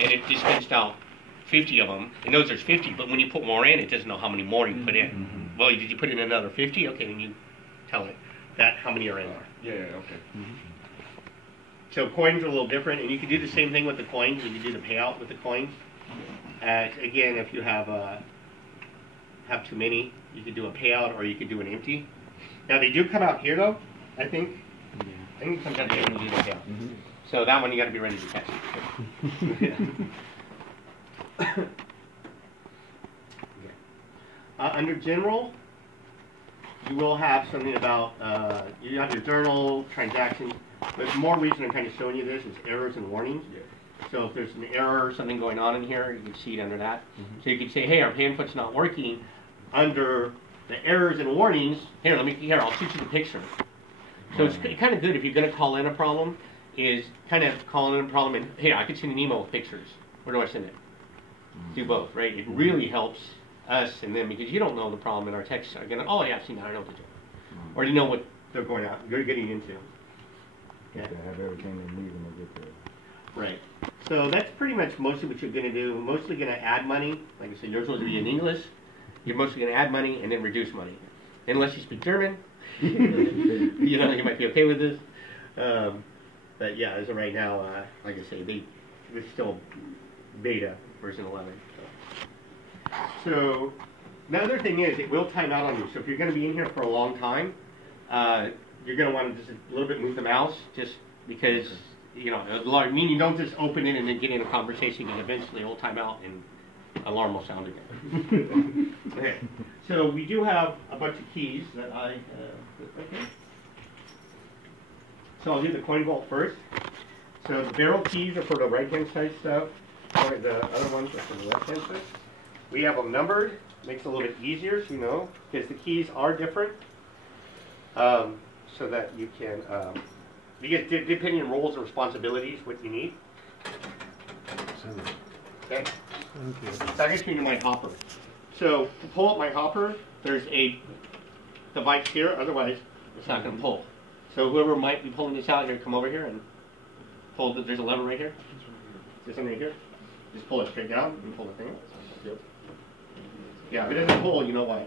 and it just spits out 50 of them. It knows there's 50, but when you put more in, it doesn't know how many more you put in. Well, did you put in another 50? Okay, then you tell it that how many are in there. Yeah, okay. So coins are a little different, and you can do the same thing with the coins. You can do the payout with the coins. Again, if you have too many, you could do a payout or you could do an empty. Now they do come out here though, I think. I think it comes out here when you do the payout. So that one you got to be ready to catch it. Under general, you will have something about, you have your journal, transactions, but more reason I'm kind of showing you this is errors and warnings. So if there's an error or something going on in here, you can see it under that. So you can say, hey, our pay input's not working. Under the errors and warnings, I'll teach you the picture. So it's kind of good if you're going to call in a problem, is kind of call in a problem and, hey, I could send an email with pictures. Where do I send it? Do both, right? It really helps us and them because you don't know the problem and our texts are going to, oh yeah, I've seen that, I know what to do. Or you know what they're getting into. Yeah. They have everything they need when they get there. Right. So that's pretty much mostly what you're going to do. Mostly going to add money. Like I said, you're supposed to be in English. You're mostly going to add money and then reduce money. Unless you speak German. You might be okay with this. But yeah, as of right now, like I say, it's still beta version 11. So the other thing is, it will time out on you. So if you're going to be in here for a long time, you're going to want to just a little bit move the mouse, just because you don't just open it and then get in a conversation, and eventually it'll time out and alarm will sound again. Okay. So we do have a bunch of keys that I put right here. So I'll do the coin vault first. So the barrel keys are for the right-hand side stuff, or the other ones are for the left-hand side. We have them numbered. Makes it a little bit easier, so you know, because the keys are different. So that you can, depending on roles and responsibilities, what you need. Okay. So I'm going to show you my hopper. So to pull up my hopper, there's a device here. Otherwise, it's not going to pull. So whoever might be pulling this out here, come over here and pull. There's a lever right here. There's something right here. Just pull it straight down and pull the thing out. Yep. Yeah, if it doesn't pull, you know why.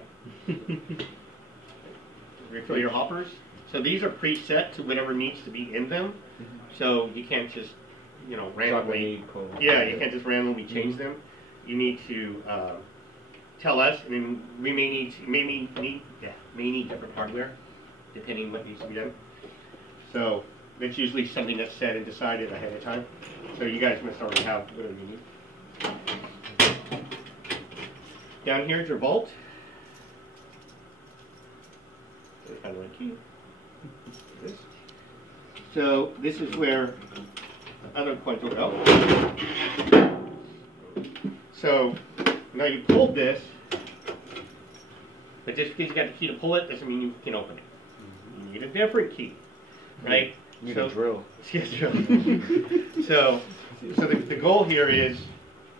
Refill your hoppers. So these are preset to whatever needs to be in them. So you can't just, randomly. Yeah, you can't just randomly change them. You need to tell us, and then we may need different hardware, depending on what needs to be done. So that's usually something that's set and decided ahead of time. So you guys must already have whatever you need. Down here is your vault. So kind of like key. This. So this is where the other coins will go. So now you pulled this, but just because you got the key to pull it doesn't mean you can open it. You need a different key, right? You need a drill. Yes, drill. So the goal here is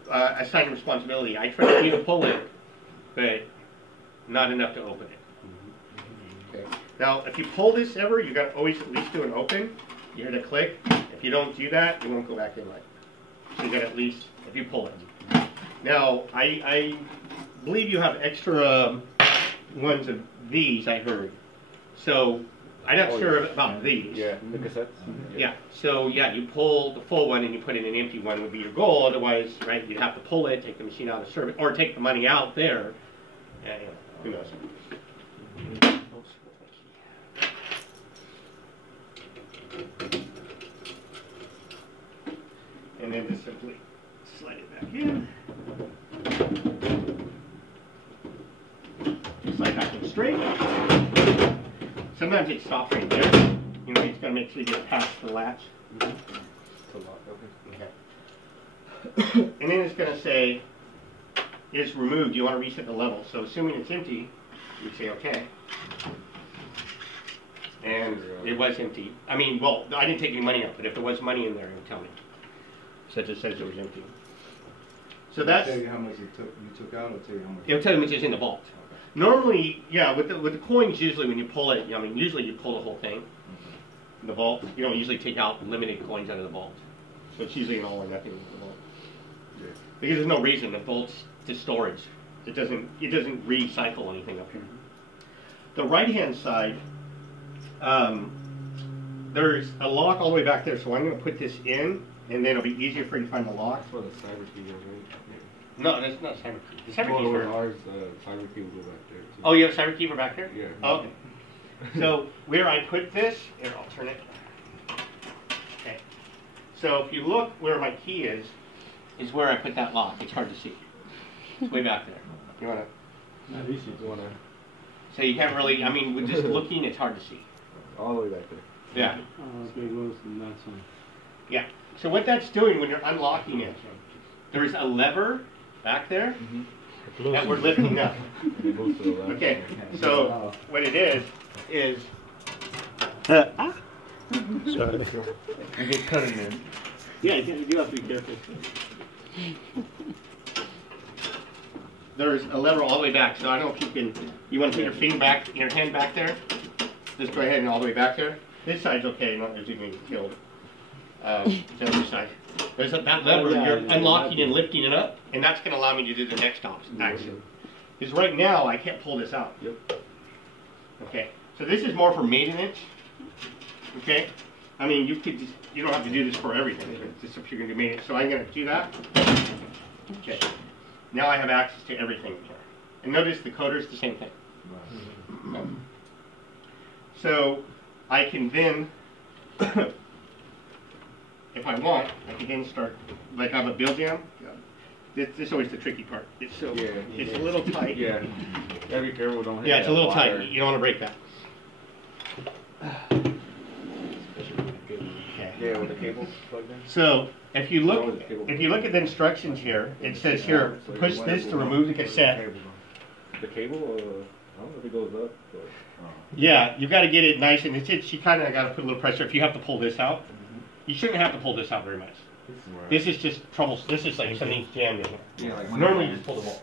assign responsibility. I trust you to pull it, but not enough to open it. Okay. Now, if you pull this ever, you got to always at least do an open. You hear the click. If you don't do that, it won't go back in right. So you got to at least, if you pull it. Now, I believe you have extra ones of these, I heard. So I'm not sure about these. Yeah, the cassettes. Yeah. So yeah, you pull the full one and you put in an empty one would be your goal. Otherwise, right, you'd have to pull it, take the machine out of service, or take the money out there. Who knows? And then just simply slide it back in. Slide back in straight. Sometimes it stops right there. You just got to make sure you get past the latch. Okay. And then it's going to say, is removed. Do you want to reset the level? So assuming it's empty, you'd say okay. And it was empty. I mean, well, I didn't take any money out, but if there was money in there, it would tell me. So it just says it was empty. So that's. Tell you how much you took out, or tell you how much? It'll tell you how much is in the vault. Okay. Normally, yeah, with the coins, usually when you pull it, I mean, usually you pull the whole thing. In the vault, you don't usually take out limited coins out of the vault. So it's usually an all or nothing in the vault. Yeah. Because there's no reason, the bolt's to storage. It doesn't recycle anything up here. The right-hand side, there's a lock all the way back there, so I'm going to put this in, and then it'll be easier for you to find the lock. That's where the cyber key is, right? No, that's not cyber key. The cyber key Well, is ours, cyber key will go back there too. Oh, you have a cyber keeper back there? Yeah. Oh, okay. So where I put this, here, I'll turn it. Okay. So if you look where my key is where I put that lock. It's hard to see. It's way back there. You wanna? Not easy. You wanna? So you can't really. I mean, with just looking, it's hard to see. All the way back there. Yeah. Okay, goes and that's on. Yeah. So what that's doing when you're unlocking it, there's a lever back there that we're lifting up. And it moves to the left. Okay. So what it is. Sorry. You get cut in there. Yeah, you do have to be careful. There's a lever all the way back, so I don't know if you can. You want to put your finger back, your hand back there. Just go ahead and all the way back there. This side's okay, not as you can get killed. The other side. There's that lever. Yeah, You're yeah, unlocking yeah. and lifting it up, and that's going to allow me to do the next action. Because right now I can't pull this out. Yep. Okay. So this is more for maintenance. Okay. I mean, you don't have to do this for everything. It's just if you're going to do maintenance. So I'm going to do that. Okay. Now I have access to everything here. And notice the coder's the same thing. So I can then, if I want, I can then start, like I have a build jam. This is always the tricky part. It's so, Yeah. it's a little tight. Yeah. Gotta be careful. Don't hit Yeah, it's a that little wire. tight. You don't want to break that. Yeah, with the cable plugged in. So if you look at the instructions here, it says here, push this to remove the cassette. The cable, I don't know if it goes up, but. Yeah, you've got to get it nice, and you kind of got to put a little pressure. If you have to pull this out, you shouldn't have to pull this out very much. This is just trouble. This is like something jammed in here. Yeah, like Normally you just pull the bolt.